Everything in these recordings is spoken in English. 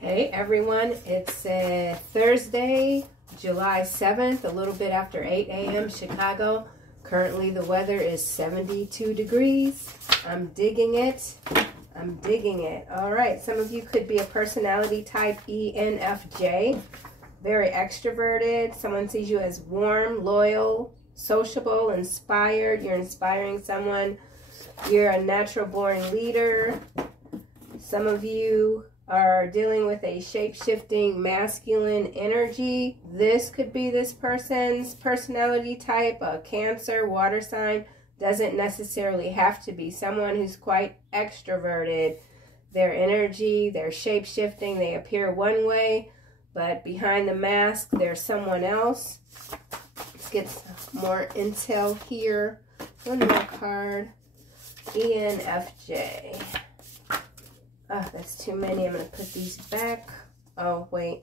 Hey everyone, it's Thursday, July 7th, a little bit after 8 a.m. Chicago. Currently the weather is 72 degrees. I'm digging it. I'm digging it. All right, some of you could be a personality type ENFJ, very extroverted. Someone sees you as warm, loyal, sociable, inspired. You're inspiring someone. You're a natural born leader. Some of you are dealing with a shape-shifting masculine energy. This could be this person's personality type, a Cancer, water sign. Doesn't necessarily have to be someone who's quite extroverted. Their energy, they're shape-shifting. They appear one way, but behind the mask, there's someone else. Let's get some more intel here. One more card. ENFJ. Oh, that's too many. I'm going to put these back. Oh, wait.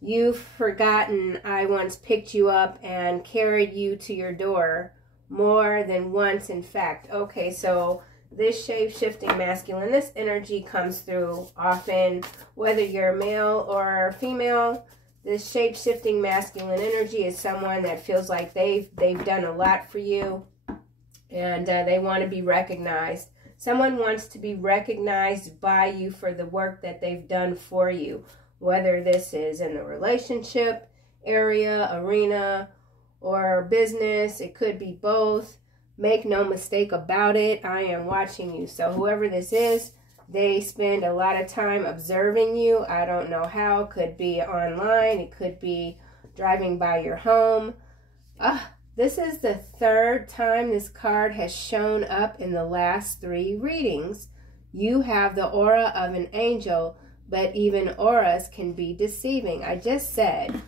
You've forgotten I once picked you up and carried you to your door more than once, in fact. Okay, so this shape-shifting masculine, this energy comes through often, whether you're male or female. This shape-shifting masculine energy is someone that feels like they've done a lot for you, and they want to be recognized. Someone wants to be recognized by you for the work that they've done for you, whether this is in the relationship area, arena, or business. It could be both. Make no mistake about it, I am watching you. So whoever this is, they spend a lot of time observing you. I don't know how. Could be online. It could be driving by your home. This is the third time this card has shown up in the last 3 readings. You have the aura of an angel, but even auras can be deceiving. I just said,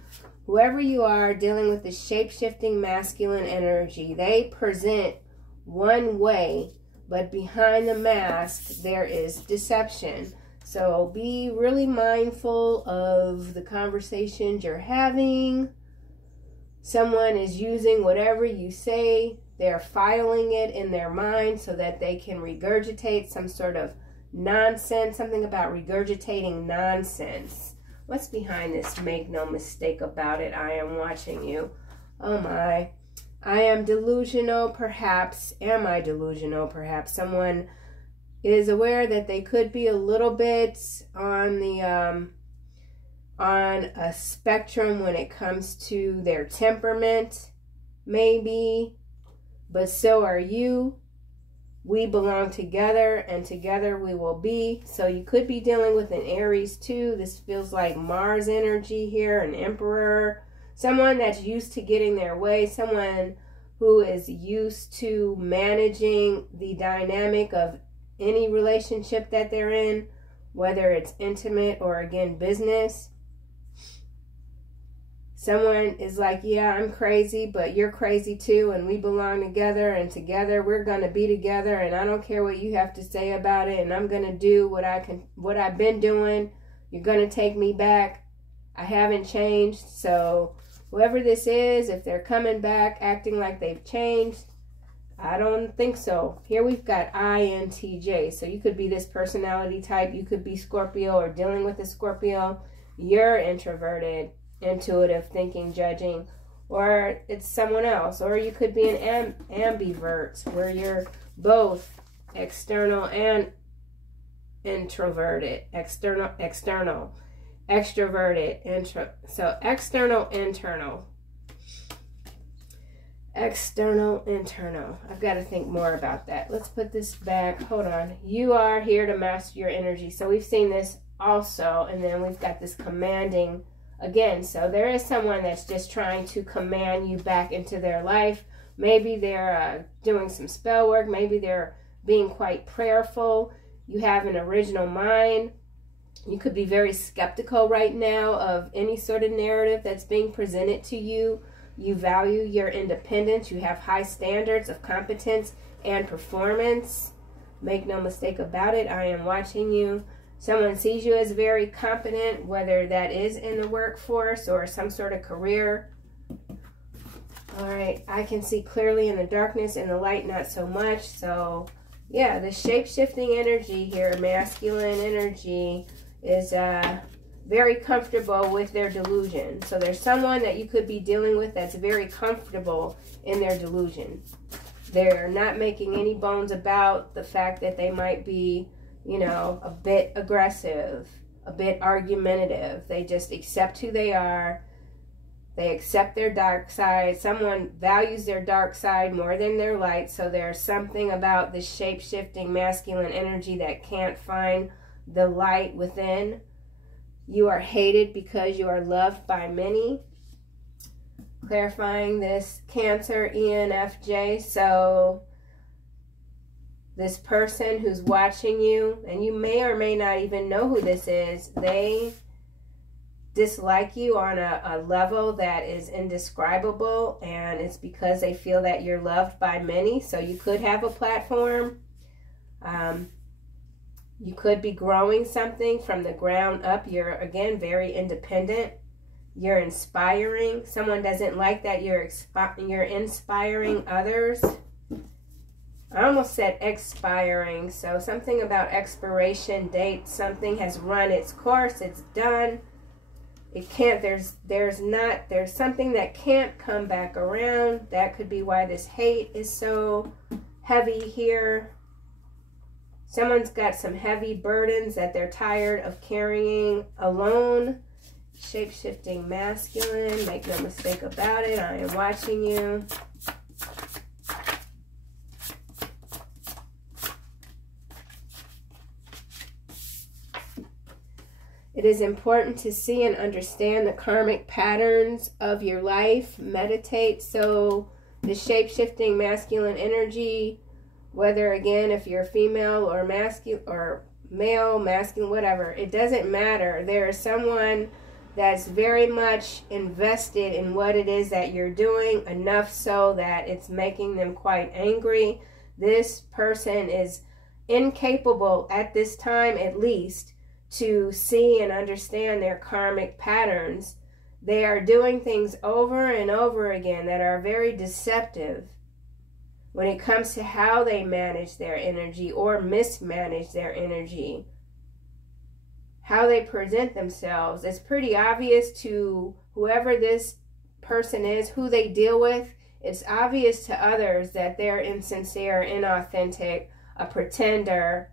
whoever you are dealing with the shape-shifting masculine energy, they present one way, but behind the mask, there is deception. So be really mindful of the conversations you're having. Someone is using whatever you say. They're filing it in their mind so that they can regurgitate some sort of nonsense. Something about regurgitating nonsense. What's behind this? Make no mistake about it, I am watching you. Oh my. I am delusional, perhaps. Am I delusional, perhaps? Someone is aware that they could be a little bit on the on a spectrum when it comes to their temperament, maybe, but so are you. We belong together, and together we will be. So you could be dealing with an Aries too. This feels like Mars energy here, an Emperor, someone that's used to getting their way, someone who is used to managing the dynamic of any relationship that they're in, whether it's intimate or, again, business. Someone is like, yeah, I'm crazy, but you're crazy too, and we belong together, and together we're going to be together, and I don't care what you have to say about it, and I'm going to do what I've been doing. You're going to take me back. I haven't changed. So whoever this is, if they're coming back acting like they've changed, I don't think so. Here we've got INTJ. So you could be this personality type. You could be Scorpio or dealing with a Scorpio. You're introverted, intuitive, thinking, judging, or it's someone else. Or you could be an ambivert, where you're both external and introverted. External, extroverted, so external, internal. External, internal. I've got to think more about that. Let's put this back. Hold on. You are here to master your energy. So we've seen this also, and then we've got this commanding again. So there is someone that's just trying to command you back into their life. Maybe they're doing some spell work. Maybe they're being quite prayerful. You have an original mind. You could be very skeptical right now of any sort of narrative that's being presented to you. You value your independence. You have high standards of competence and performance. Make no mistake about it, I am watching you. Someone sees you as very competent, whether that is in the workforce or some sort of career. All right, I can see clearly in the darkness, in the light not so much. So yeah, the shape-shifting energy here, masculine energy, is very comfortable with their delusion. So there's someone that you could be dealing with that's very comfortable in their delusion. They're not making any bones about the fact that they might be, you know, a bit aggressive, a bit argumentative. They just accept who they are. They accept their dark side. Someone values their dark side more than their light. So there's something about this shape-shifting masculine energy that can't find the light within. You are hated because you are loved by many. Clarifying this Cancer, ENFJ. So this person who's watching you, and you may or may not even know who this is, they dislike you on a level that is indescribable, and it's because they feel that you're loved by many. So you could have a platform. You could be growing something from the ground up. You're, again, very independent. You're inspiring. Someone doesn't like that you're inspiring others. I almost said expiring. So something about expiration date. Something has run its course. It's done. It can't, there's something that can't come back around. That could be why this hate is so heavy here. Someone's got some heavy burdens that they're tired of carrying alone. Shape-shifting masculine. Make no mistake about it. I am watching you. It is important to see and understand the karmic patterns of your life. Meditate. So the shape-shifting masculine energy, whether, again, if you're female or masculine or male, masculine, whatever, it doesn't matter. There is someone that's very much invested in what it is that you're doing, enough so that it's making them quite angry. This person is incapable, at this time at least, to see and understand their karmic patterns. They are doing things over and over again that are very deceptive when it comes to how they manage their energy or mismanage their energy. How they present themselves. It's pretty obvious to whoever this person is, who they deal with. It's obvious to others that they're insincere, inauthentic, a pretender,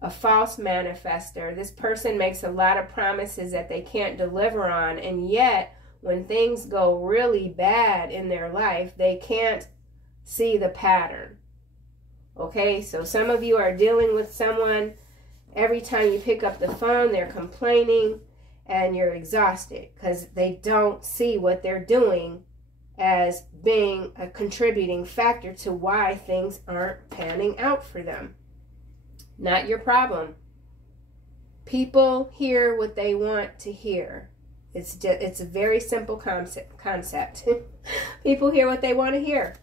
a false manifester. This person makes a lot of promises that they can't deliver on, and yet when things go really bad in their life, they can't see the pattern. Okay, so some of you are dealing with someone, every time you pick up the phone, they're complaining, and you're exhausted because they don't see what they're doing as being a contributing factor to why things aren't panning out for them. Not your problem. People hear what they want to hear. It's a very simple concept. People hear what they want to hear.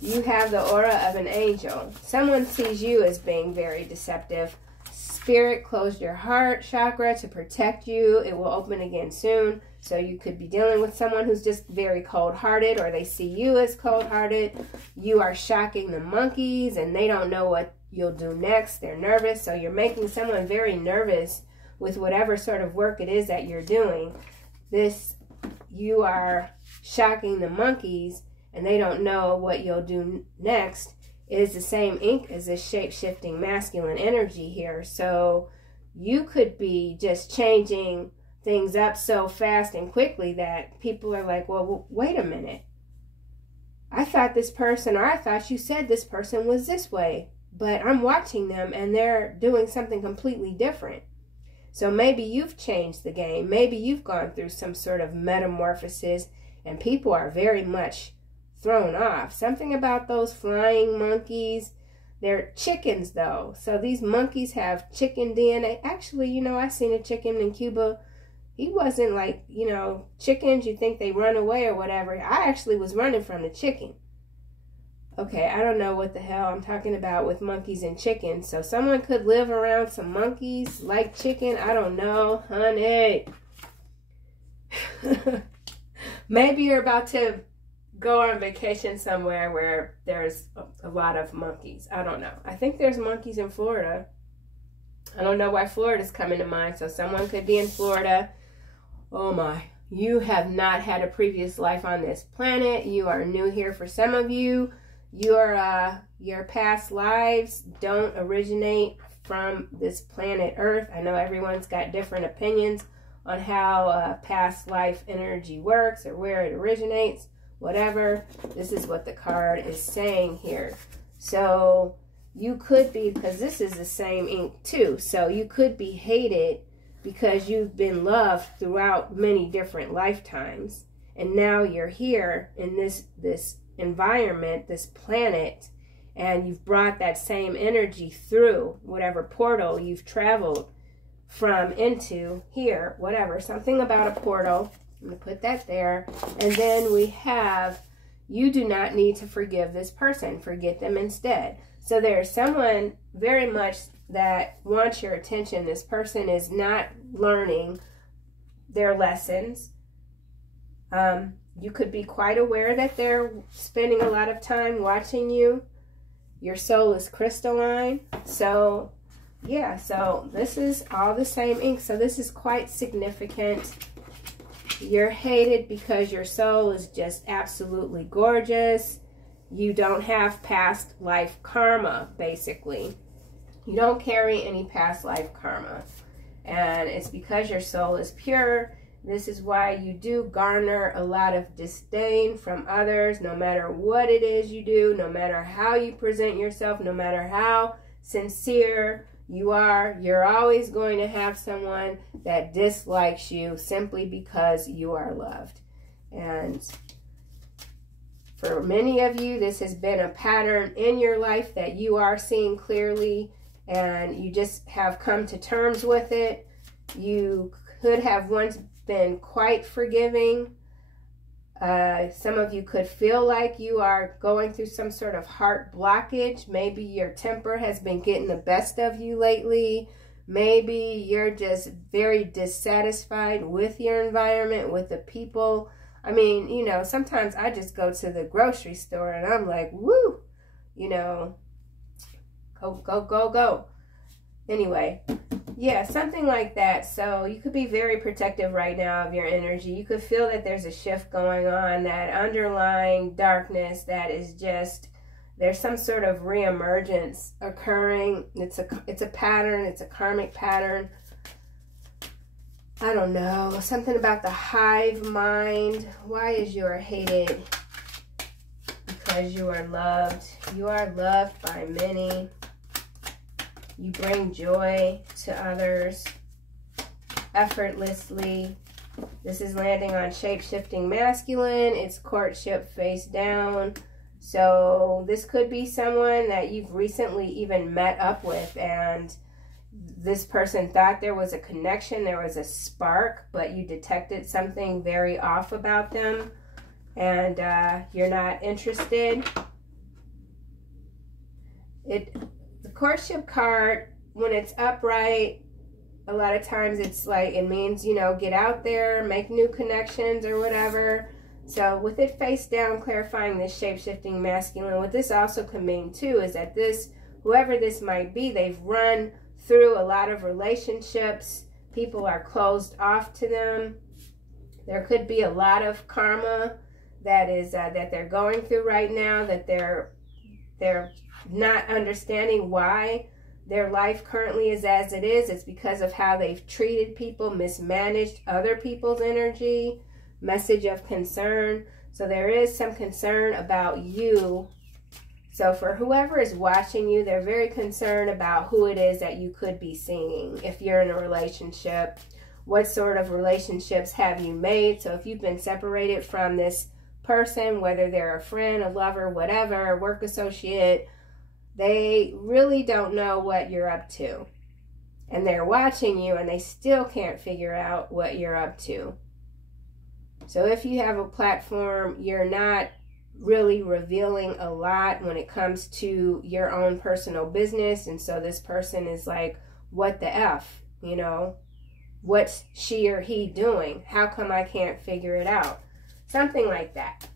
You have the aura of an angel. Someone sees you as being very deceptive. Spirit closed your heart chakra to protect you. It will open again soon. So you could be dealing with someone who's just very cold-hearted, or they see you as cold-hearted. You are shocking the monkeys and they don't know what you'll do next. They're nervous. So you're making someone very nervous with whatever sort of work it is that you're doing. You are shocking the monkeys and they don't know what you'll do next. It is the same ink as this shape-shifting masculine energy here. So you could be just changing things up so fast and quickly that people are like, well, wait a minute. I thought this person, or I thought you said this person was this way, but I'm watching them and they're doing something completely different. So maybe you've changed the game. Maybe you've gone through some sort of metamorphosis and people are very much thrown off. Something about those flying monkeys. They're chickens though. So these monkeys have chicken DNA. Actually, you know, I seen a chicken in Cuba. He wasn't like, you know, chickens, you think they run away or whatever. I actually was running from the chicken. Okay, I don't know what the hell I'm talking about with monkeys and chickens. So someone could live around some monkeys like chicken. I don't know, honey. Maybe you're about to go on vacation somewhere where there's a lot of monkeys. I don't know. I think there's monkeys in Florida. I don't know why Florida's coming to mind. So someone could be in Florida. Oh my. You have not had a previous life on this planet. You are new here for some of you. Your past lives don't originate from this planet Earth. I know everyone's got different opinions on how past life energy works or where it originates, whatever. This is what the card is saying here. So you could be, because this is the same ink too, so you could be hated because you've been loved throughout many different lifetimes, and now you're here in this environment, this planet, and you've brought that same energy through whatever portal you've traveled from into here, whatever. Something about a portal. I'm going to put that there. And then we have, you do not need to forgive this person. Forget them instead. So there's someone very much that wants your attention. This person is not learning their lessons. You could be quite aware that they're spending a lot of time watching you. Your soul is crystalline. So, yeah, so this is all the same ink. So this is quite significant. You're hated because your soul is just absolutely gorgeous. You don't have past life karma, basically. You don't carry any past life karma. And it's because your soul is pure. This is why you do garner a lot of disdain from others, no matter what it is you do, no matter how you present yourself, no matter how sincere you are. You're always going to have someone that dislikes you simply because you are loved. And for many of you, this has been a pattern in your life that you are seeing clearly, and you just have come to terms with it. You could have once been quite forgiving. Some of you could feel like you are going through some sort of heart blockage. Maybe your temper has been getting the best of you lately. Maybe you're just very dissatisfied with your environment, with the people. I mean, you know, sometimes I just go to the grocery store and I'm like, woo, you know, go, go, go, go. Anyway, yeah, something like that. So you could be very protective right now of your energy. You could feel that there's a shift going on, that underlying darkness that is just, there's some sort of reemergence occurring. It's a pattern. It's a karmic pattern. I don't know. Something about the hive mind. Why is you hated? Because you are loved. You are loved by many. You bring joy to others effortlessly. This is landing on shape-shifting masculine. It's courtship face down. So this could be someone that you've recently even met up with, and this person thought there was a connection, there was a spark, but you detected something very off about them, and you're not interested. The courtship card, when it's upright, a lot of times it's like, it means, you know, get out there, make new connections or whatever. So with it face down, clarifying this shape-shifting masculine, what this also can mean too is that this, whoever this might be, they've run through a lot of relationships. People are closed off to them. There could be a lot of karma that is that they're going through right now, that they're not understanding why their life currently is as it is. It's because of how they've treated people, mismanaged other people's energy. Message of concern. So there is some concern about you. So for whoever is watching you, they're very concerned about who it is that you could be seeing. If you're in a relationship, what sort of relationships have you made? So if you've been separated from this person, whether they're a friend, a lover, whatever, a work associate, they really don't know what you're up to. And they're watching you and they still can't figure out what you're up to. So if you have a platform, you're not really revealing a lot when it comes to your own personal business. And so this person is like, what the F, you know? What's she or he doing? How come I can't figure it out? Something like that.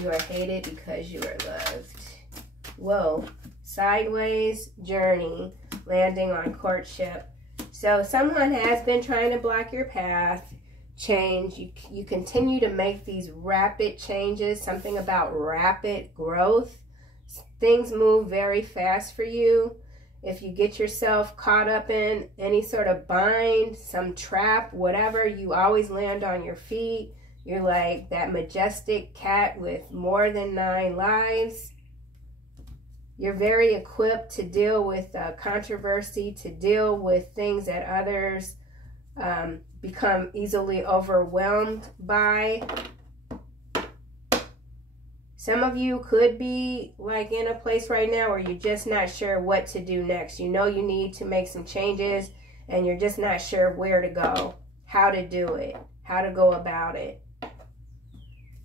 You are hated because you are loved. Whoa. sideways journey, landing on courtship. So someone has been trying to block your path, change. You continue to make these rapid changes, something about rapid growth. Things move very fast for you. If you get yourself caught up in any sort of bind, some trap, whatever, you always land on your feet. You're like that majestic cat with more than 9 lives. You're very equipped to deal with controversy, to deal with things that others become easily overwhelmed by. Some of you could be like in a place right now where you're just not sure what to do next. You know you need to make some changes and you're just not sure where to go, how to do it, how to go about it.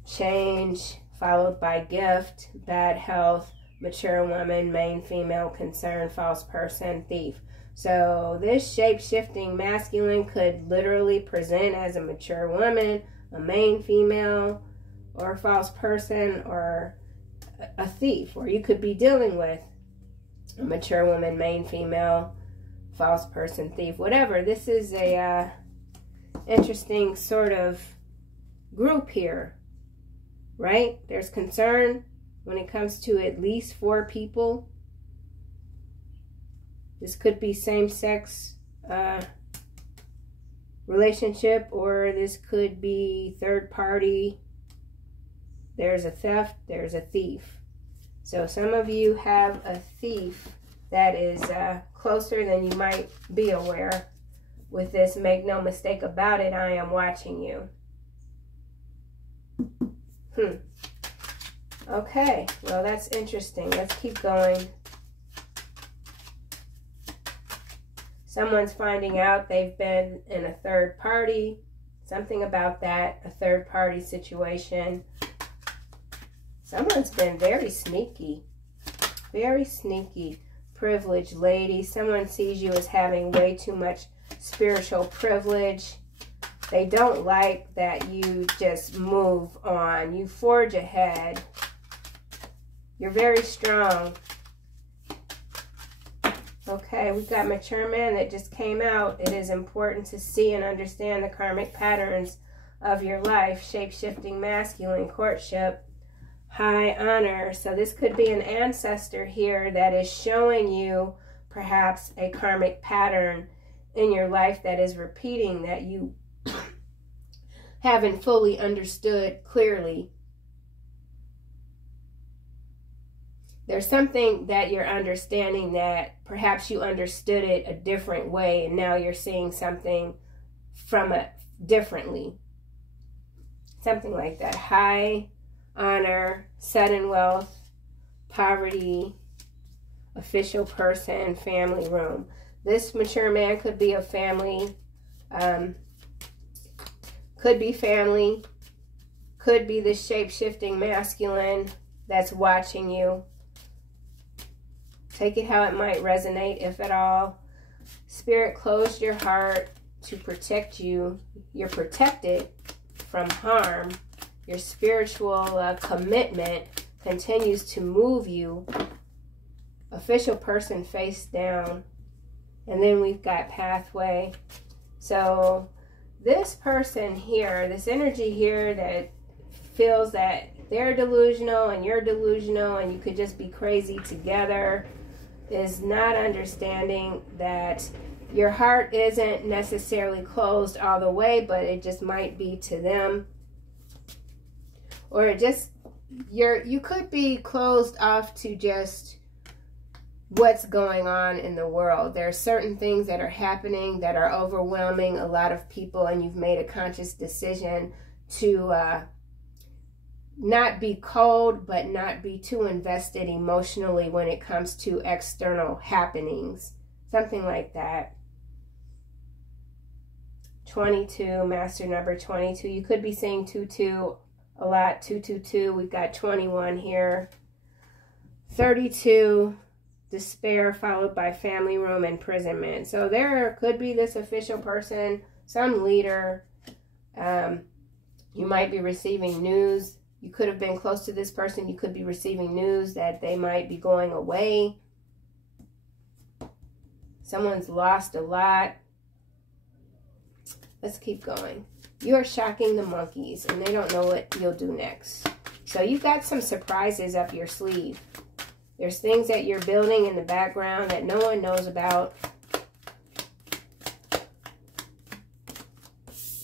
Change followed by gift, bad health, mature woman, main female, concern, false person, thief. So this shape-shifting masculine could literally present as a mature woman, a main female, or a false person, or a thief. Or you could be dealing with a mature woman, main female, false person, thief, whatever. This is a interesting sort of group here, right? There's concern when it comes to at least 4 people. This could be same-sex relationship, or this could be third party. There's a theft, there's a thief. So some of you have a thief that is closer than you might be aware. With this, make no mistake about it, I am watching you. Okay, well, that's interesting. Let's keep going. Someone's finding out they've been in a third party. Something about that, a third party situation. Someone's been very sneaky. Very sneaky. Privileged lady. Someone sees you as having way too much spiritual privilege. They don't like that you just move on. You forge ahead. You're very strong. Okay, we've got mature man that just came out. It is important to see and understand the karmic patterns of your life. Shape-shifting masculine, courtship, high honor. So this could be an ancestor here that is showing you perhaps a karmic pattern in your life that is repeating, that you haven't fully understood clearly. There's something that you're understanding that perhaps you understood it a different way, and now you're seeing something from it differently. Something like that. High honor, sudden wealth, poverty, official person, family room. This mature man could be a family, could be family, could be the shape-shifting masculine that's watching you. Take it how it might resonate, if at all. Spirit closed your heart to protect you. You're protected from harm. Your spiritual commitment continues to move you. Official person face down. And then we've got pathway. So this person here, this energy here that feels that they're delusional and you're delusional and you could just be crazy together, is not understanding that your heart isn't necessarily closed all the way, but it just might be to them. Or it just, you could be closed off to just what's going on in the world. There are certain things that are happening that are overwhelming a lot of people, and you've made a conscious decision to not be cold, but not be too invested emotionally when it comes to external happenings. Something like that. 22, master number 22. You could be saying 22 a lot. 222. We've got 21 here. 32, despair followed by family room, imprisonment. So there could be this official person, some leader. You might be receiving news. You could have been close to this person. You could be receiving news that they might be going away. Someone's lost a lot. Let's keep going. You are shocking the monkeys, and they don't know what you'll do next. So you've got some surprises up your sleeve. There's things that you're building in the background that no one knows about.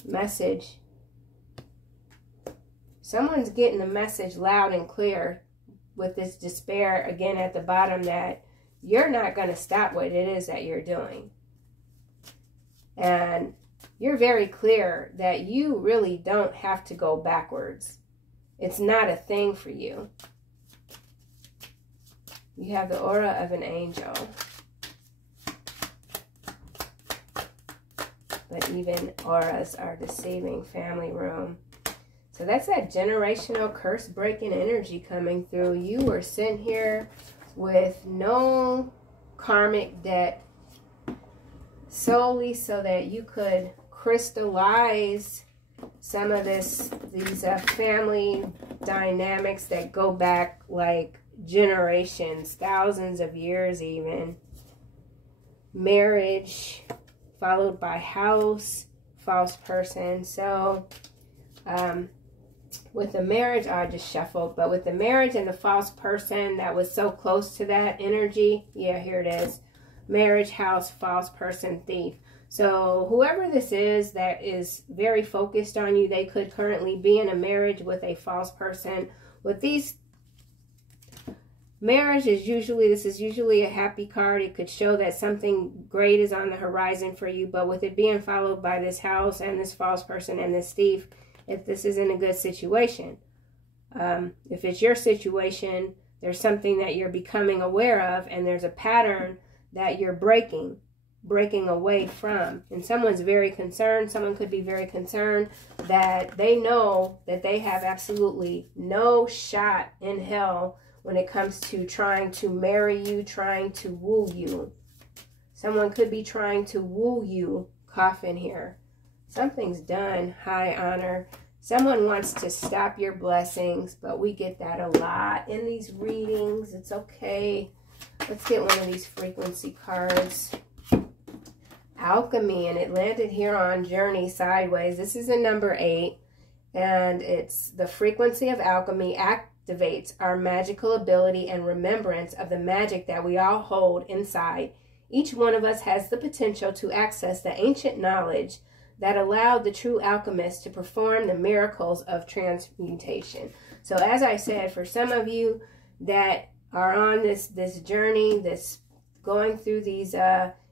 Message. Someone's getting the message loud and clear with this despair again at the bottom, that you're not going to stop what it is that you're doing. And you're very clear that you really don't have to go backwards. It's not a thing for you. You have the aura of an angel. But even auras are deceiving. Family room. So that's that generational curse breaking energy coming through. You were sent here with no karmic debt, solely so that you could crystallize some of these family dynamics that go back like generations, thousands of years even. Marriage followed by house, false person. So with the marriage, I just shuffled, but with the marriage and the false person that was so close to that energy, yeah, here it is. Marriage, house, false person, thief. So whoever this is that is very focused on you, they could currently be in a marriage with a false person. With these, marriage is usually, this is usually a happy card. It could show that something great is on the horizon for you, but with it being followed by this house and this false person and this thief, if this isn't a good situation. If it's your situation, there's something that you're becoming aware of, and there's a pattern that you're breaking away from. And someone's very concerned. Someone could be very concerned that they know that they have absolutely no shot in hell when it comes to trying to marry you, trying to woo you. Someone could be trying to woo you, coffin here. Something's done, high honor. Someone wants to stop your blessings, but we get that a lot in these readings. It's okay. Let's get one of these frequency cards. Alchemy, and it landed here on Journey sideways. This is a number 8, and it's the frequency of alchemy activates our magical ability and remembrance of the magic that we all hold inside. Each one of us has the potential to access the ancient knowledge that allowed the true alchemist to perform the miracles of transmutation. So as I said, for some of you that are on this journey, this going through these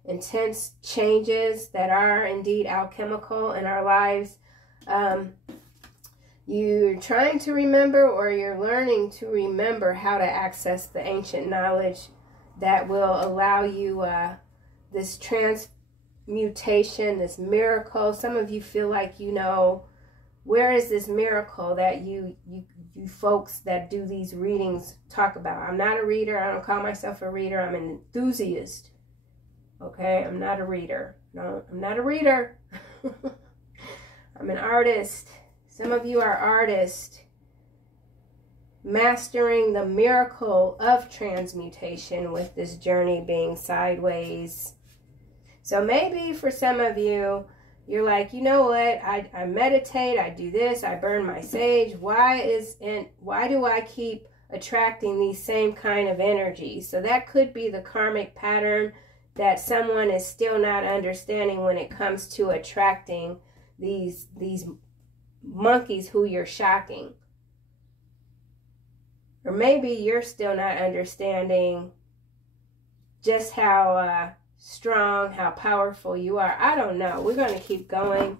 intense changes that are indeed alchemical in our lives, you're trying to remember, or you're learning to remember how to access the ancient knowledge that will allow you this transmutation, this miracle. Some of you feel like, you know, where is this miracle that you folks that do these readings talk about? I'm not a reader. I don't call myself a reader. I'm an enthusiast. Okay, I'm not a reader. No, I'm not a reader. I'm an artist. Some of you are artists, mastering the miracle of transmutation with this journey being sideways. So maybe for some of you, you're like, you know what, I meditate, I do this, I burn my sage. Why do I keep attracting these same kind of energies? So that could be the karmic pattern that someone is still not understanding when it comes to attracting these monkeys who you're shocking. Or maybe you're still not understanding just how strong, how powerful you are. I don't know. We're going to keep going.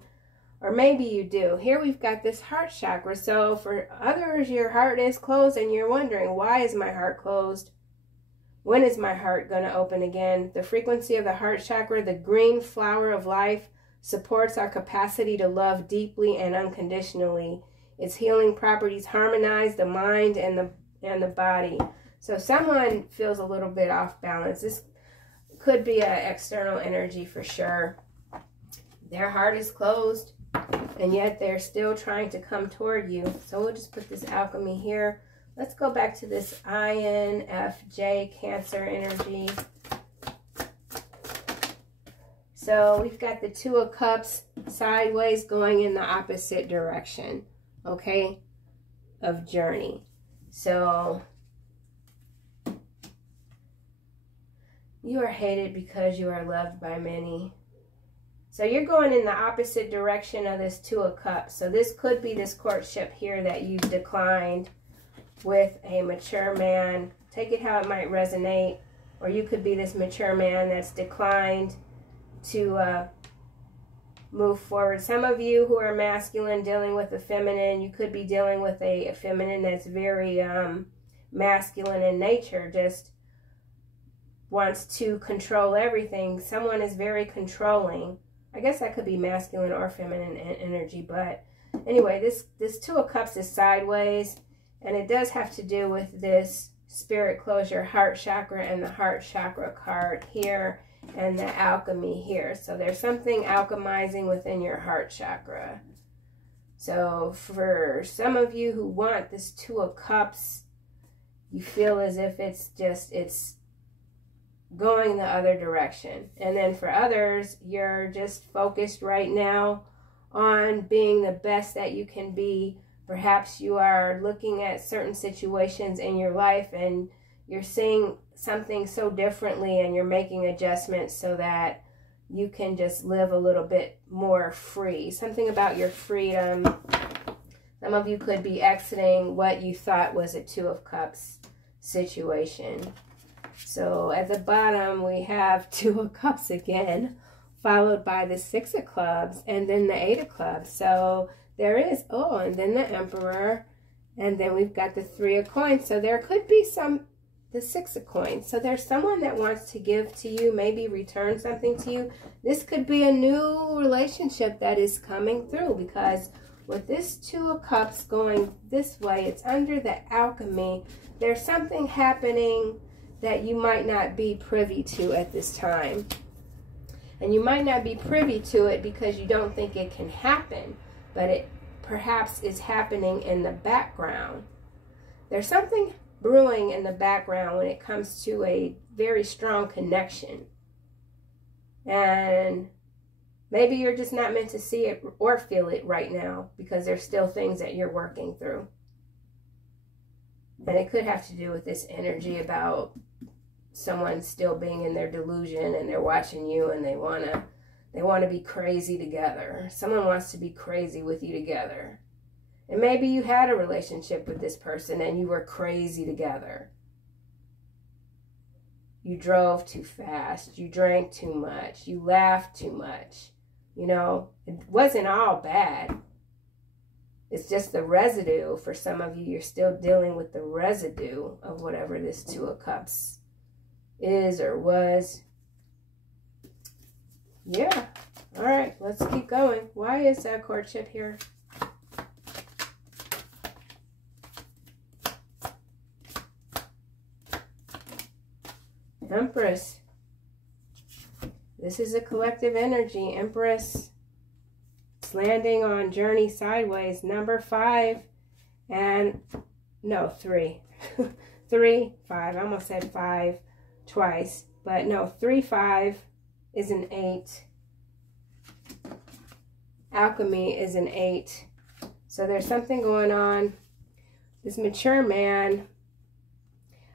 Or maybe you do. Here we've got this heart chakra. So for others, your heart is closed and you're wondering, why is my heart closed? When is my heart going to open again? The frequency of the heart chakra, the green flower of life, supports our capacity to love deeply and unconditionally. Its healing properties harmonize the mind and the body. So someone feels a little bit off balance. This could be an external energy for sure. Their heart is closed, and yet they're still trying to come toward you. So we'll just put this alchemy here. Let's go back to this INFJ Cancer energy. So we've got the Two of Cups sideways going in the opposite direction, okay, of journey. So you are hated because you are loved by many. So you're going in the opposite direction of this Two of Cups. So this could be this courtship here that you declined with a mature man. Take it how it might resonate. Or you could be this mature man that's declined to move forward. Some of you who are masculine dealing with a feminine, you could be dealing with a feminine that's very masculine in nature, just wants to control everything. Someone is very controlling. I guess that could be masculine or feminine energy, but anyway, this Two of Cups is sideways, and it does have to do with this spirit closure, heart chakra, and the heart chakra card here, and the alchemy here. So there's something alchemizing within your heart chakra. So for some of you who want this Two of Cups, you feel as if it's going the other direction. And then for others, you're just focused right now on being the best that you can be. Perhaps you are looking at certain situations in your life and you're seeing something so differently, and you're making adjustments so that you can just live a little bit more free. Something about your freedom. Some of you could be exiting what you thought was a Two of Cups situation. So at the bottom, we have Two of Cups again, followed by the Six of Clubs, and then the Eight of Clubs. So there is, oh, and then the Emperor, and then we've got the Three of Coins. So there could be the Six of Coins. So there's someone that wants to give to you, maybe return something to you. This could be a new relationship that is coming through, because with this Two of Cups going this way, it's under the alchemy. There's something happening that you might not be privy to at this time. And you might not be privy to it because you don't think it can happen, but it perhaps is happening in the background. There's something brewing in the background when it comes to a very strong connection. And maybe you're just not meant to see it or feel it right now because there's still things that you're working through. And it could have to do with this energy about someone still being in their delusion, and they're watching you and they want to be crazy together. Someone wants to be crazy with you together. And maybe you had a relationship with this person and you were crazy together. You drove too fast. You drank too much. You laughed too much. You know, it wasn't all bad. It's just the residue. For some of you, you're still dealing with the residue of whatever this Two of Cups is or was. Yeah. All right, let's keep going. Why is that courtship here? Empress. This is a collective energy. Empress. It's landing on journey sideways. Number 5 and no, 3. 3, 5. I almost said 5 twice, but no, 3, 5 is an 8. Alchemy is an 8. So there's something going on. This mature man,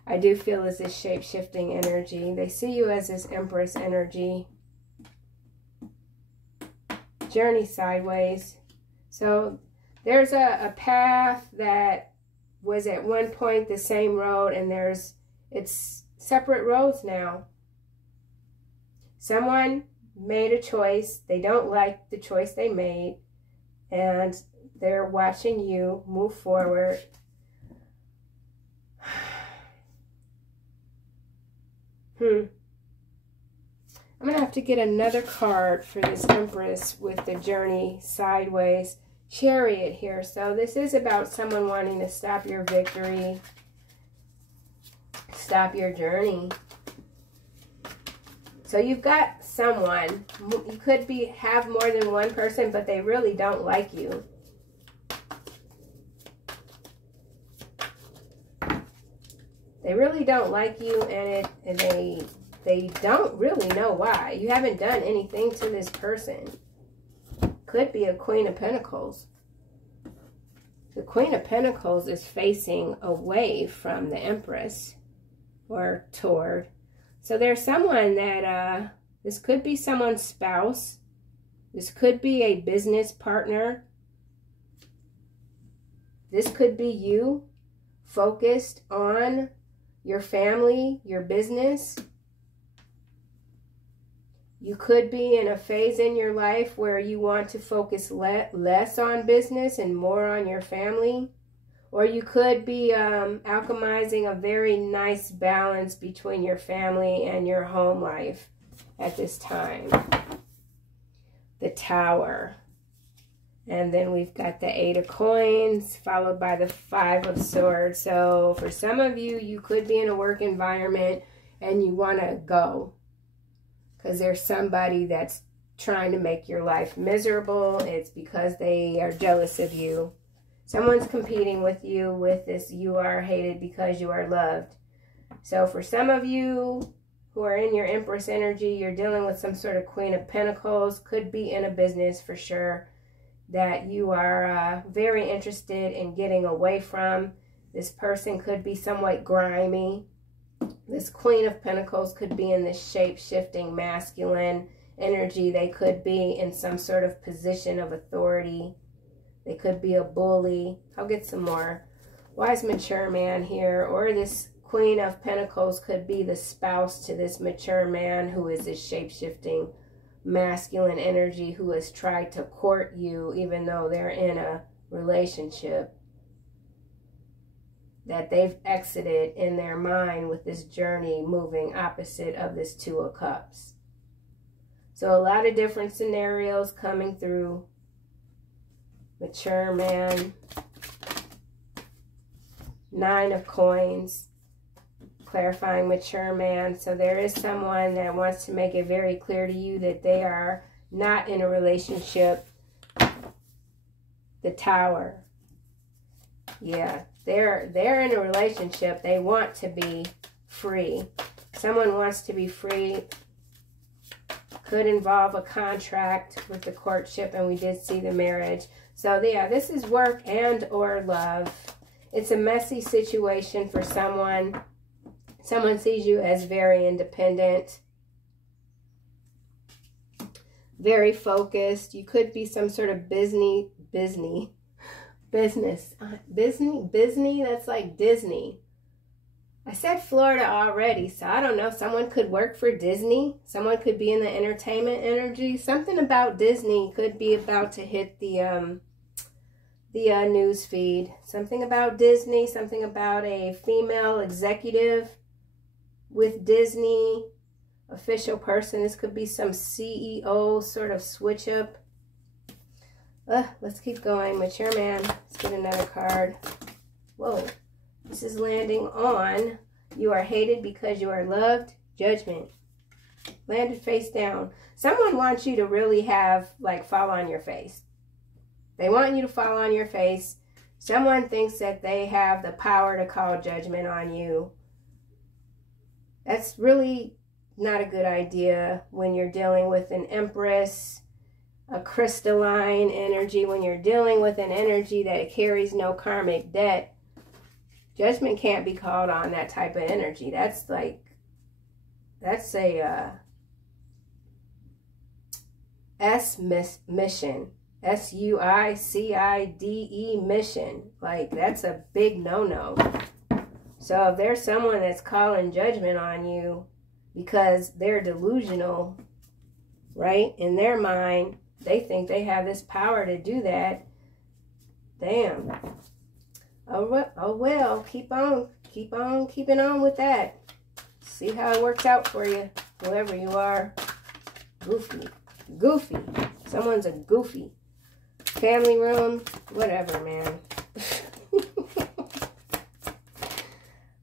I do feel, is this shape-shifting energy. They see you as this Empress energy. Journey sideways. So there's a path that was at one point the same road, and it's separate roads now. Someone made a choice. They don't like the choice they made, and they're watching you move forward. I'm going to have to get another card for this Empress with the journey sideways. Chariot here. So this is about someone wanting to stop your victory, stop your journey. So you've got someone. You could have more than one person, but they really don't like you. They really don't like you, and they they don't really know why. You haven't done anything to this person. Could be a Queen of Pentacles. The Queen of Pentacles is facing away from the Empress or toward. So there's someone that, this could be someone's spouse. This could be a business partner. This could be you focused on your family, your business. You could be in a phase in your life where you want to focus less on business and more on your family. Or you could be alchemizing a very nice balance between your family and your home life at this time. The Tower. And then we've got the 8 of Coins, followed by the 5 of Swords. So for some of you, you could be in a work environment and you want to go. Because there's somebody that's trying to make your life miserable. It's because they are jealous of you. Someone's competing with you with this you are hated because you are loved. So for some of you who are in your Empress energy, you're dealing with some sort of Queen of Pentacles. Could be in a business for sure that you are very interested in getting away from. This person could be somewhat grimy. This Queen of Pentacles could be in this shape-shifting masculine energy. They could be in some sort of position of authority. They could be a bully. I'll get some more. Wise mature man here. Or this Queen of Pentacles could be the spouse to this mature man who is this shape-shifting masculine energy who has tried to court you even though they're in a relationship that they've exited in their mind with this journey moving opposite of this 2 of Cups. So a lot of different scenarios coming through. Mature man. 9 of Coins. Clarifying mature man. So there is someone that wants to make it very clear to you that they are not in a relationship. The Tower. Yeah, they're in a relationship. They want to be free. Someone wants to be free. Could involve a contract with the courtship, and we did see the marriage. So yeah, this is work and or love. It's a messy situation for someone. Someone sees you as very independent, very focused. You could be some sort of business. That's like Disney. I said Florida already, so I don't know. Someone could work for Disney. Someone could be in the entertainment energy. Something about Disney could be about to hit the news feed. Something about Disney. Something about a female executive with Disney. Official person. This could be some CEO sort of switch up. Let's keep going. Mature man. Let's get another card. Whoa. This is landing on you are hated because you are loved. Judgment. Landed face down. Someone wants you to really have, like, fall on your face. They want you to fall on your face. Someone thinks that they have the power to call judgment on you. That's really not a good idea when you're dealing with an Empress, a crystalline energy. When you're dealing with an energy that carries no karmic debt, judgment can't be called on that type of energy. That's like, that's a mission. S-U-I-C-I-D-E mission. Like, that's a big no-no. So if there's someone that's calling judgment on you because they're delusional, right? In their mind, they think they have this power to do that. Damn. Oh well, keep on keeping on with that. See how it works out for you, whoever you are. Goofy. Someone's a goofy. Family room, whatever, man.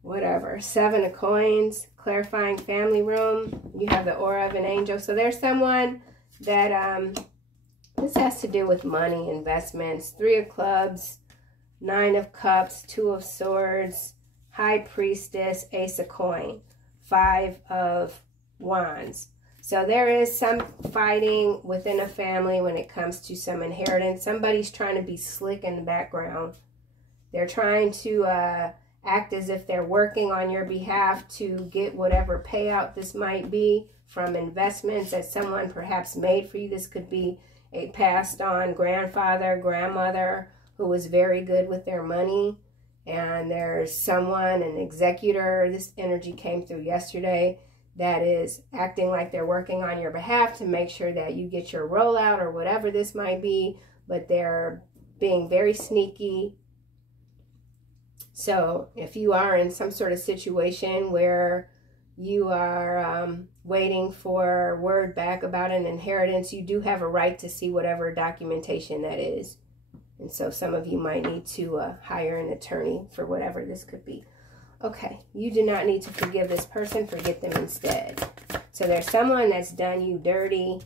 Whatever. 7 of Coins, clarifying family room. You have the aura of an angel. So there's someone that, this has to do with money, investments. 3 of Clubs, 9 of Cups, 2 of Swords, High Priestess, Ace of Coin, 5 of Wands. So there is some fighting within a family when it comes to some inheritance. Somebody's trying to be slick in the background. They're trying to act as if they're working on your behalf to get whatever payout this might be from investments that someone perhaps made for you. This could be a passed on grandfather, grandmother who was very good with their money. And there's someone, an executor, this energy came through yesterday, that is acting like they're working on your behalf to make sure that you get your rollout or whatever this might be, but they're being very sneaky. So if you are in some sort of situation where you are waiting for word back about an inheritance, you do have a right to see whatever documentation that is. And so some of you might need to hire an attorney for whatever this could be. Okay, you do not need to forgive this person. Forget them instead. So there's someone that's done you dirty,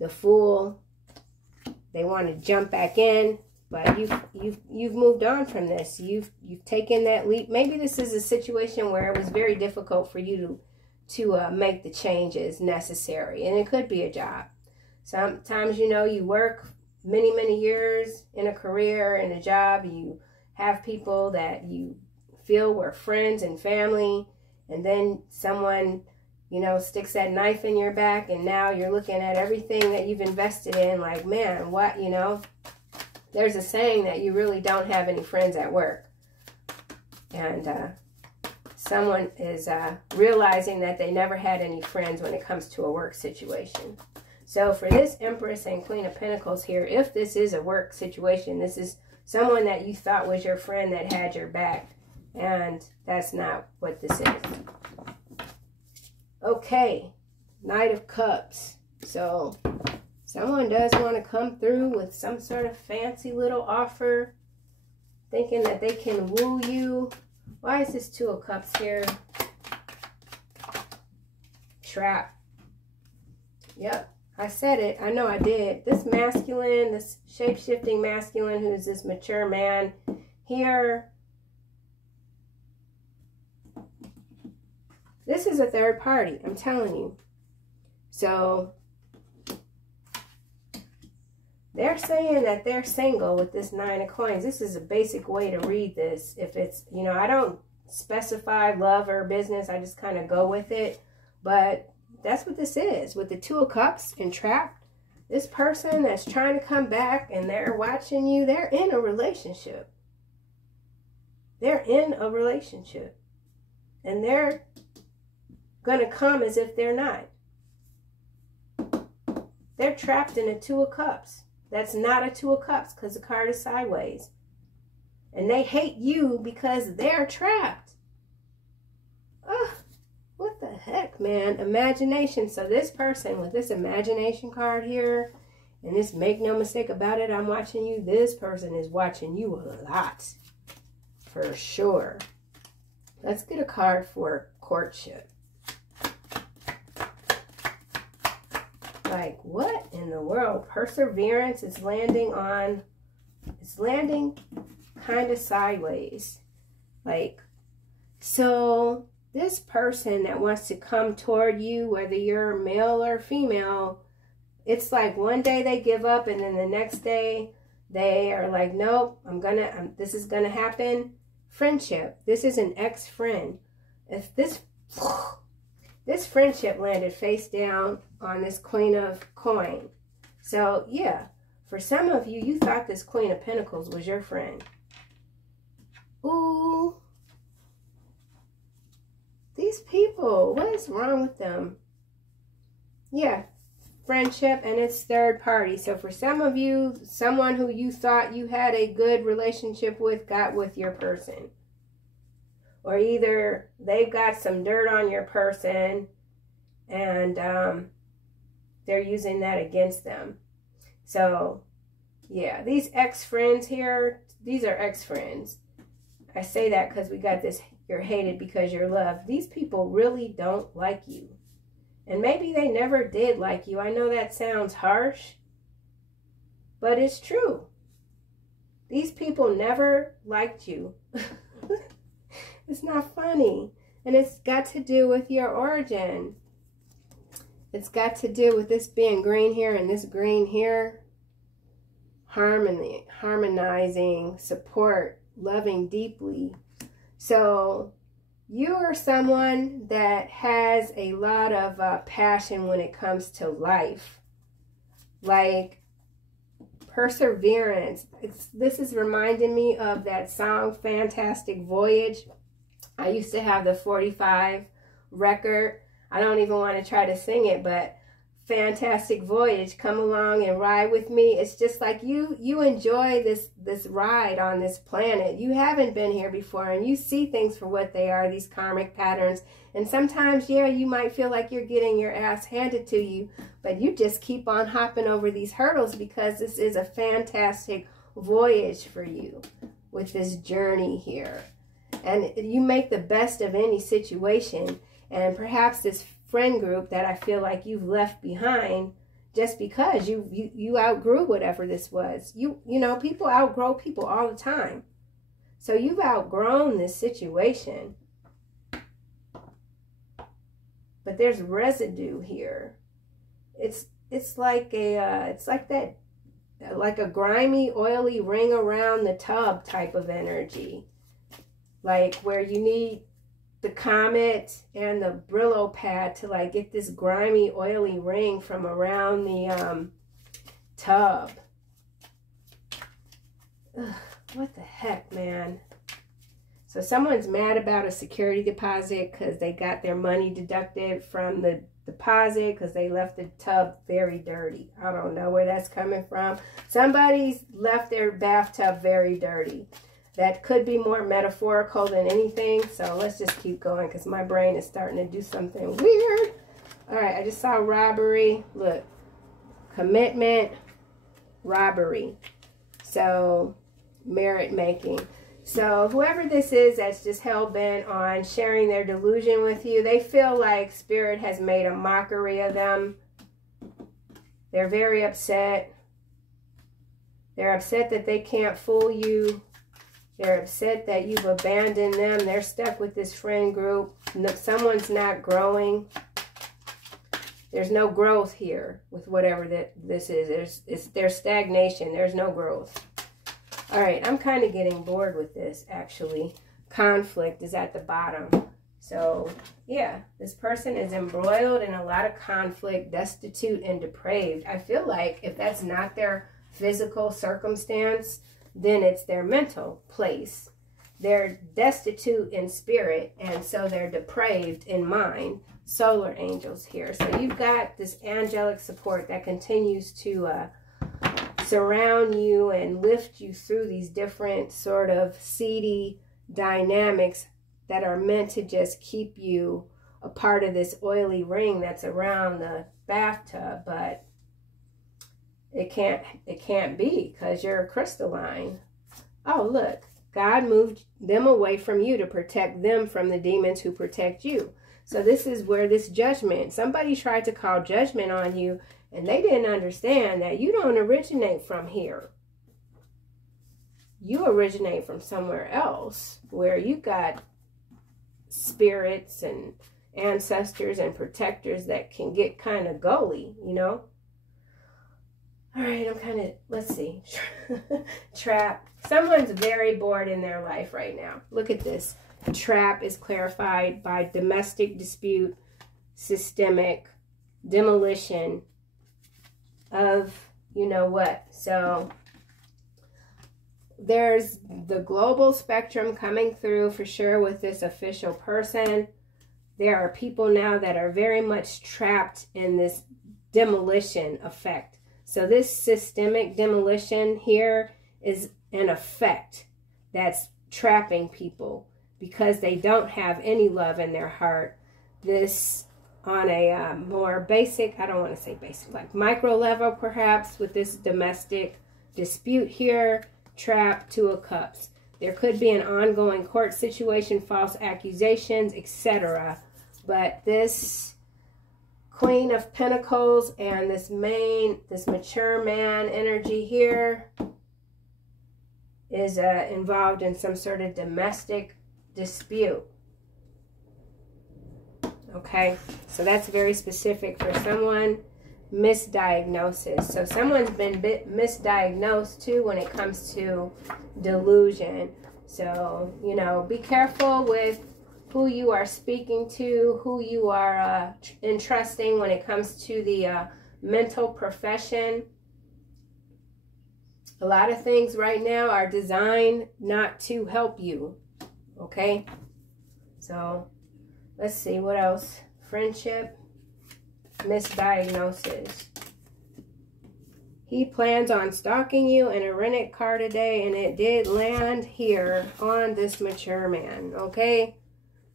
the Fool. They want to jump back in, but you've moved on from this. You've taken that leap. Maybe this is a situation where it was very difficult for you to make the changes necessary, and it could be a job. Sometimes, you know, you work many years in a career, in a job, you have people that you feel were friends and family, and then someone, you know, sticks that knife in your back, and now you're looking at everything that you've invested in like, man, what, you know, there's a saying that you really don't have any friends at work, and someone is realizing that they never had any friends when it comes to a work situation. So for this Empress and Queen of Pentacles here, if this is a work situation, this is someone that you thought was your friend that had your back. And that's not what this is. Okay, Knight of Cups. So someone does want to come through with some sort of fancy little offer, thinking that they can woo you. Why is this Two of Cups here? Trap. Yep. I said it. I know I did. This masculine, this shape-shifting masculine who's this mature man here. This is a third party, I'm telling you. So they're saying that they're single with this Nine of Coins. This is a basic way to read this. If it's, you know, I don't specify love or business. I just kind of go with it. But that's what this is. With the Two of Cups and trapped, this person that's trying to come back and they're watching you, they're in a relationship. They're in a relationship. And they're going to come as if they're not. They're trapped in a Two of Cups. That's not a Two of Cups because the card is sideways. And they hate you because they're trapped. Ugh. What the heck, man? Imagination. So this person with this imagination card here, and this make no mistake about it, I'm watching you. This person is watching you a lot. For sure. Let's get a card for courtship. Like, what in the world? Perseverance is landing on, it's landing kind of sideways. Like, so this person that wants to come toward you, whether you're male or female, it's like one day they give up and then the next day they are like, nope, this is gonna happen. Friendship. This is an ex-friend. If this friendship landed face down on this Queen of Coin. So yeah, for some of you, you thought this Queen of Pentacles was your friend. Ooh. These people, what is wrong with them? Yeah, friendship, and it's third party. So for some of you, someone who you thought you had a good relationship with got with your person. Or either they've got some dirt on your person and they're using that against them. So yeah, these ex-friends here, these are ex-friends. I say that because we got this, you're hated because you're loved. These people really don't like you. And maybe they never did like you. I know that sounds harsh, but it's true. These people never liked you. It's not funny. And it's got to do with your origin. It's got to do with this being green here and this green here. Harmony, harmonizing, support, loving deeply. So you are someone that has a lot of passion when it comes to life. Like perseverance. This is reminding me of that song, Fantastic Voyage. I used to have the 45 record. I don't even want to try to sing it, but Fantastic Voyage, come along and ride with me. It's just like you enjoy this ride on this planet. You haven't been here before, and you see things for what they are, these karmic patterns. And sometimes, yeah, you might feel like you're getting your ass handed to you, but you just keep on hopping over these hurdles because this is a fantastic voyage for you with this journey here. And you make the best of any situation. And perhaps this friend group that I feel like you've left behind just because you outgrew whatever this was. You know, people outgrow people all the time. So you've outgrown this situation. But there's residue here. It's like a grimy, oily ring around the tub type of energy. Like where you need the Comet and the Brillo pad to like get this grimy, oily ring from around the tub. Ugh, what the heck, man? So someone's mad about a security deposit because they got their money deducted from the deposit because they left the tub very dirty. I don't know where that's coming from. Somebody's left their bathtub very dirty. That could be more metaphorical than anything. So let's just keep going because my brain is starting to do something weird. All right, I just saw robbery. Look, commitment, robbery. So merit making. So whoever this is that's just hell-bent on sharing their delusion with you, they feel like Spirit has made a mockery of them. They're very upset. They're upset that they can't fool you. They're upset that you've abandoned them. They're stuck with this friend group. Someone's not growing. There's no growth here with whatever this is. There's stagnation. There's no growth. All right, I'm kind of getting bored with this, actually. Conflict is at the bottom. So, yeah, this person is embroiled in a lot of conflict, destitute, and depraved. I feel like if that's not their physical circumstance, then it's their mental place. They're destitute in spirit, and so they're depraved in mind. Solar angels here. So you've got this angelic support that continues to surround you and lift you through these different sort of seedy dynamics that are meant to just keep you a part of this oily ring that's around the bathtub, but it can't be because you're crystalline. Oh, look, God moved them away from you to protect them from the demons who protect you. So this is where this judgment, somebody tried to call judgment on you, and they didn't understand that you don't originate from here. You originate from somewhere else where you got spirits and ancestors and protectors that can get kind of goaly, you know? All right, I'm kind of, let's see, trap. Someone's very bored in their life right now. Look at this. Trap is clarified by domestic dispute, systemic, demolition of you know what. So there's the global spectrum coming through for sure with this official person. There are people now that are very much trapped in this demolition effect. So this systemic demolition here is an effect that's trapping people because they don't have any love in their heart. This on a more basic, I don't want to say basic, like micro level perhaps, with this domestic dispute here, trap, Two of Cups. There could be an ongoing court situation, false accusations, etc. But this Queen of Pentacles and this mature man energy here is involved in some sort of domestic dispute. Okay, so that's very specific for someone. Misdiagnosis. So someone's been misdiagnosed too when it comes to delusion. So, you know, be careful with who you are speaking to, who you are entrusting when it comes to the mental profession. A lot of things right now are designed not to help you. Okay? So, let's see what else. Friendship. Misdiagnosis. He plans on stalking you in a rented car today, and it did land here on this mature man. Okay?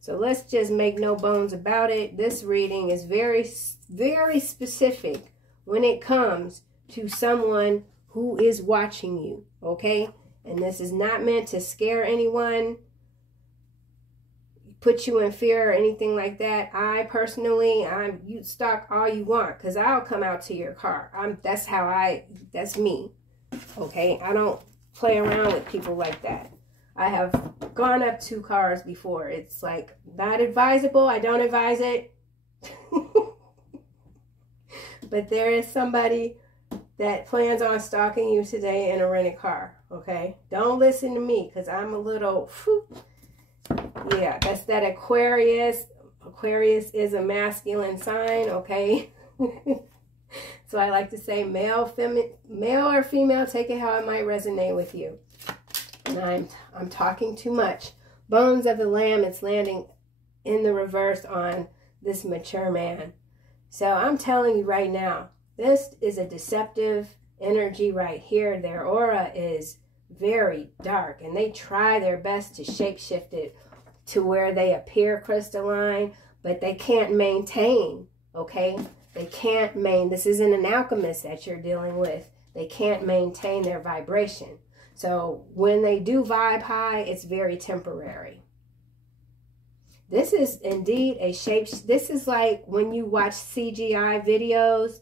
So let's just make no bones about it. This reading is very, very specific when it comes to someone who is watching you. Okay? And this is not meant to scare anyone, put you in fear or anything like that. I personally, you stalk all you want, because I'll come out to your car. That's me. Okay? I don't play around with people like that. I have gone up to cars before. It's like not advisable. I don't advise it. But there is somebody that plans on stalking you today in a rented car. Okay? Don't listen to me, because I'm a little... Yeah, that's that Aquarius. Aquarius is a masculine sign, okay? So I like to say male or female, take it how it might resonate with you. And I'm talking too much. Bones of the Lamb, it's landing in the reverse on this mature man. So I'm telling you right now, this is a deceptive energy right here. Their aura is very dark, and they try their best to shape-shift it to where they appear crystalline, but they can't maintain, okay? They can't this isn't an alchemist that you're dealing with. They can't maintain their vibration. So when they do vibe high, it's very temporary. This is indeed a shape. This is like when you watch CGI videos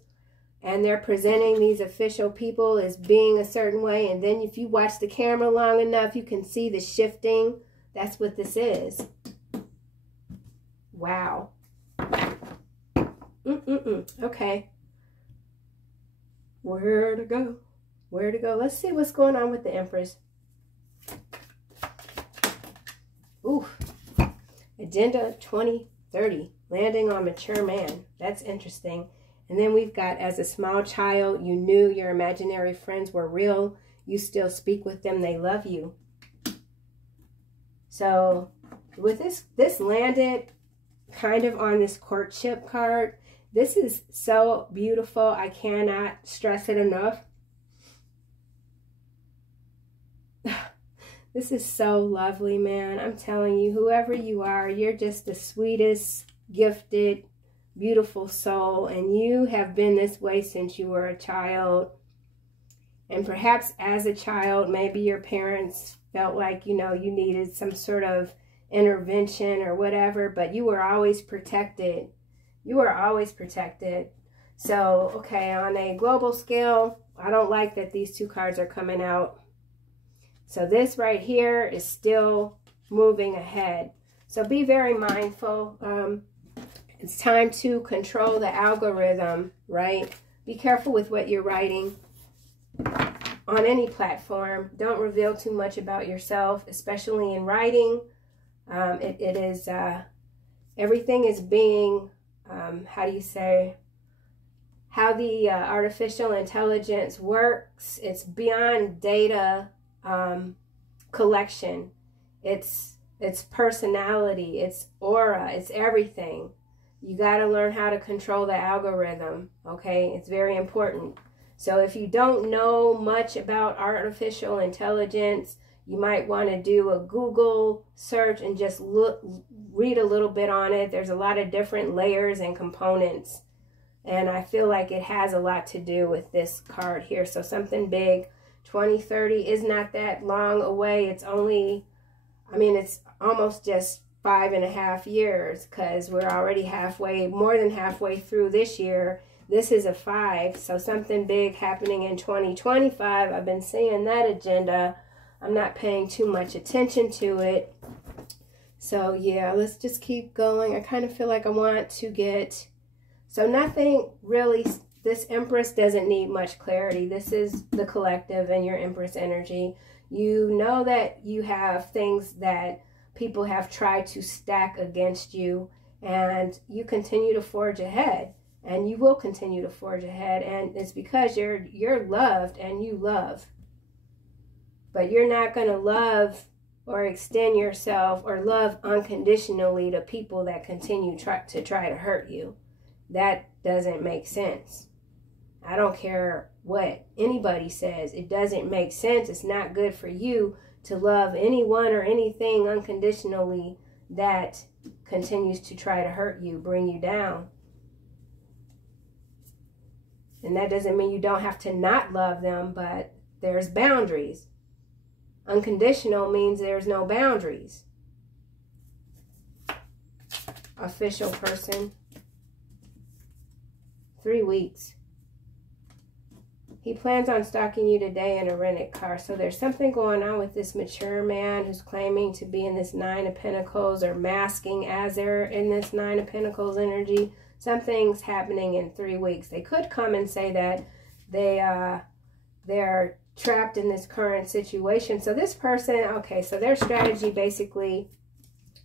and they're presenting these official people as being a certain way, and then if you watch the camera long enough, you can see the shifting. That's what this is. Wow. Okay. Where to go? Where to go? Let's see what's going on with the Empress. Ooh. Agenda 2030. Landing on mature man. That's interesting. And then we've got, as a small child, you knew your imaginary friends were real. You still speak with them. They love you. So with this landed kind of on this courtship card. This is so beautiful. I cannot stress it enough. This is so lovely, man. I'm telling you, whoever you are, you're just the sweetest, gifted, beautiful soul. And you have been this way since you were a child. And perhaps as a child, maybe your parents felt like, you know, you needed some sort of intervention or whatever, but you were always protected. You were always protected. So, okay, on a global scale, I don't like that these two cards are coming out. So this right here is still moving ahead. So be very mindful. It's time to control the algorithm, right? Be careful with what you're writing on any platform. Don't reveal too much about yourself, especially in writing. Everything is being, how do you say, how the artificial intelligence works. It's beyond data collection. It's personality, it's aura, it's everything. You got to learn how to control the algorithm, okay? It's very important. So if you don't know much about artificial intelligence, you might want to do a Google search and just read a little bit on it. There's a lot of different layers and components. And I feel like it has a lot to do with this card here. So something big. 2030 is not that long away. It's only, I mean, it's almost just 5.5 years, because we're already more than halfway through this year. This is a 5, so something big happening in 2025. I've been seeing that agenda. I'm not paying too much attention to it. So yeah, let's just keep going. I kind of feel like I want to get, so nothing really, this Empress doesn't need much clarity. This is the collective and your Empress energy. You know that you have things that people have tried to stack against you, and you continue to forge ahead, and you will continue to forge ahead, and it's because you're loved and you love. But you're not going to love or extend yourself or love unconditionally to people that continue to try to hurt you. That doesn't make sense. I don't care what anybody says. It doesn't make sense. It's not good for you to love anyone or anything unconditionally that continues to try to hurt you, bring you down. And that doesn't mean you don't have to not love them, but there's boundaries. Unconditional means there's no boundaries. Official person. 3 weeks. He plans on stalking you today in a rented car. So there's something going on with this mature man who's claiming to be in this 9 of Pentacles, or masking as they're in this 9 of Pentacles energy. Something's happening in 3 weeks. They could come and say that they're trapped in this current situation. So this person, okay, so their strategy basically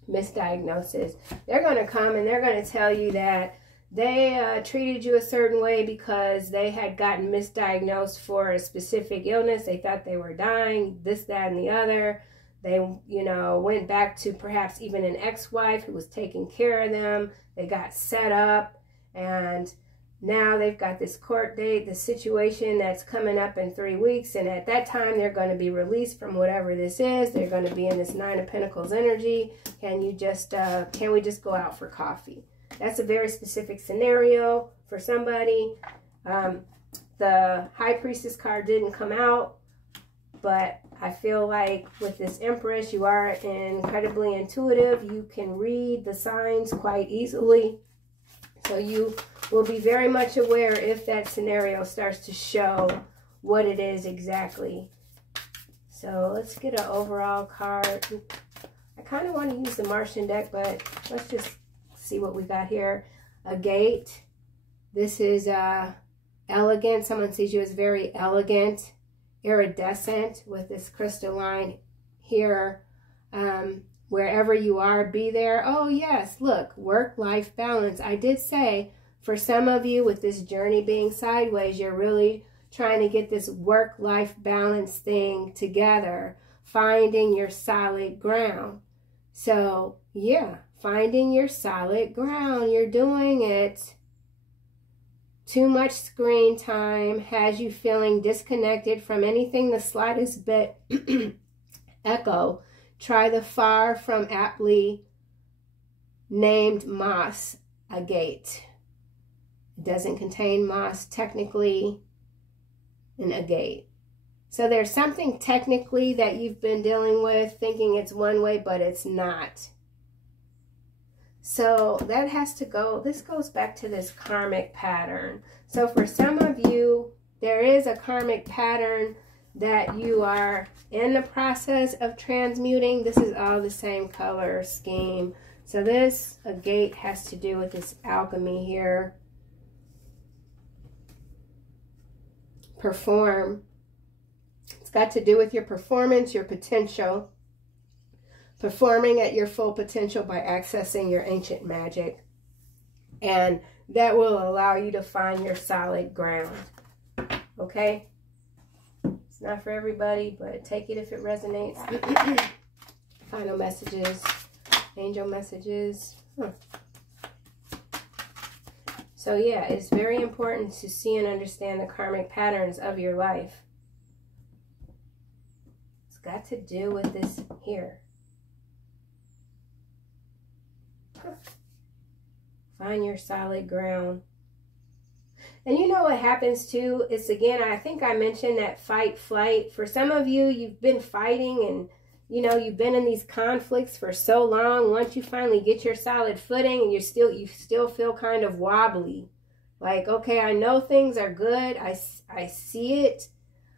misdiagnosis. They're going to come and they're going to tell you that they treated you a certain way because they had gotten misdiagnosed for a specific illness. They thought they were dying, this, that, and the other. They, you know, went back to perhaps even an ex-wife who was taking care of them. They got set up, and now they've got this court date, this situation that's coming up in 3 weeks. And at that time, they're going to be released from whatever this is. They're going to be in this 9 of Pentacles energy. Can we just go out for coffee? That's a very specific scenario for somebody. The High Priestess card didn't come out, but I feel like with this Empress, you are incredibly intuitive. You can read the signs quite easily. So you will be very much aware if that scenario starts to show what it is exactly. So let's get an overall card. I kind of want to use the Martian deck, but let's just see what we got here. A gate. This is elegant. Someone sees you as very elegant, iridescent, with this crystalline here. Wherever you are, be there. Oh yes, look, work-life balance. I did say for some of you with this journey being sideways, you're really trying to get this work-life balance thing together, finding your solid ground. So yeah, finding your solid ground. You're doing it. Too much screen time has you feeling disconnected from anything the slightest bit echo. Try the far from aptly named moss agate. It doesn't contain moss technically, an agate. So there's something technically that you've been dealing with, thinking it's one way, but it's not. So that has to go, this goes back to this karmic pattern. So for some of you, there is a karmic pattern that you are in the process of transmuting. This is all the same color scheme. So this agate has to do with this alchemy here. Perform. It's got to do with your performance, your potential. Performing at your full potential by accessing your ancient magic. And that will allow you to find your solid ground. Okay? It's not for everybody, but take it if it resonates. Final messages. Angel messages. So yeah, it's very important to see and understand the karmic patterns of your life. It's got to do with this here. Find your solid ground. And you know what happens too? It's again, I think I mentioned that fight, flight. For some of you, you've been fighting and, you know, you've been in these conflicts for so long. Once you finally get your solid footing and you still feel kind of wobbly. Like, okay, I know things are good. I see it.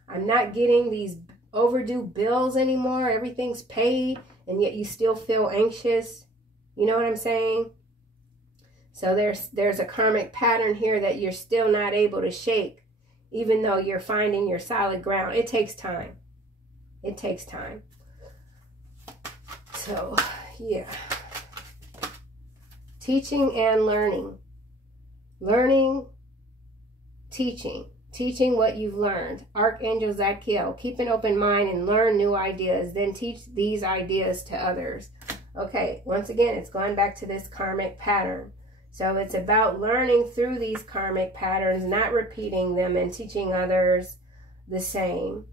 I'm not getting these overdue bills anymore. Everything's paid. and yet you still feel anxious. You know what I'm saying? So there's a karmic pattern here that you're still not able to shake, even though you're finding your solid ground. It takes time. It takes time. So, yeah. Teaching and learning. Learning, teaching. Teaching what you've learned. Archangel Zadkiel, keep an open mind and learn new ideas. Then teach these ideas to others. Okay, once again, it's going back to this karmic pattern. So it's about learning through these karmic patterns, not repeating them, and teaching others the same.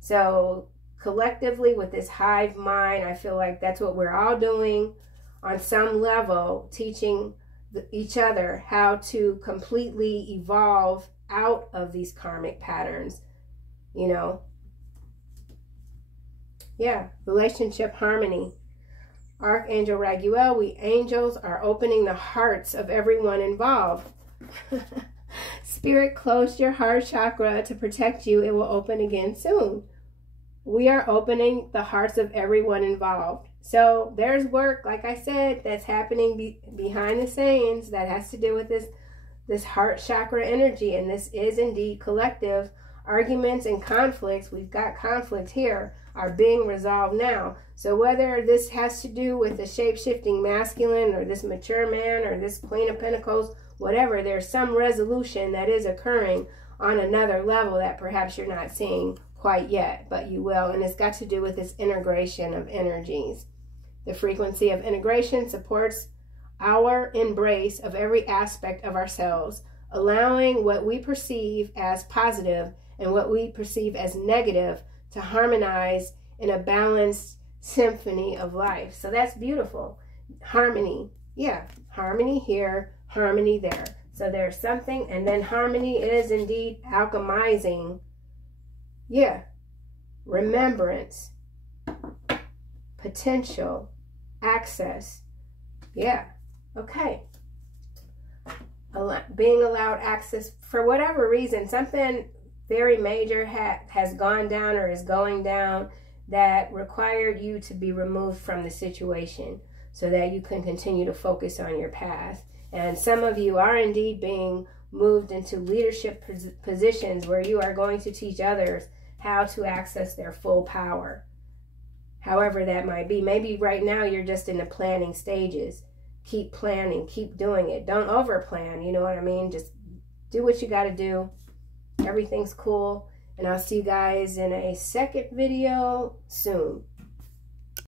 So collectively with this hive mind, I feel like that's what we're all doing on some level, teaching each other how to completely evolve out of these karmic patterns, you know. Yeah, relationship harmony. Archangel Raguel, we angels are opening the hearts of everyone involved. Spirit closed your heart chakra to protect you. It will open again soon. We are opening the hearts of everyone involved. So there's work, like I said, that's happening behind the scenes that has to do with this heart chakra energy. And this is indeed collective. Arguments and conflicts, we've got conflict here, are being resolved now. So whether this has to do with the shape-shifting masculine or this mature man or this Queen of Pentacles, whatever, there's some resolution that is occurring on another level that perhaps you're not seeing quite yet, but you will. And it's got to do with this integration of energies. The frequency of integration supports our embrace of every aspect of ourselves, allowing what we perceive as positive and what we perceive as negative to harmonize in a balanced symphony of life. So that's beautiful. Harmony. Yeah, harmony here, harmony there. So there's something, and then harmony is indeed alchemizing. Yeah, remembrance, potential, access. Yeah, okay. Being allowed access for whatever reason, something very major has gone down or is going down that required you to be removed from the situation so that you can continue to focus on your path. And some of you are indeed being moved into leadership positions where you are going to teach others how to access their full power, however that might be. Maybe right now you're just in the planning stages. Keep planning, keep doing it. Don't over plan, you know what I mean? Just do what you got to do. Everything's cool. And I'll see you guys in a second video soon.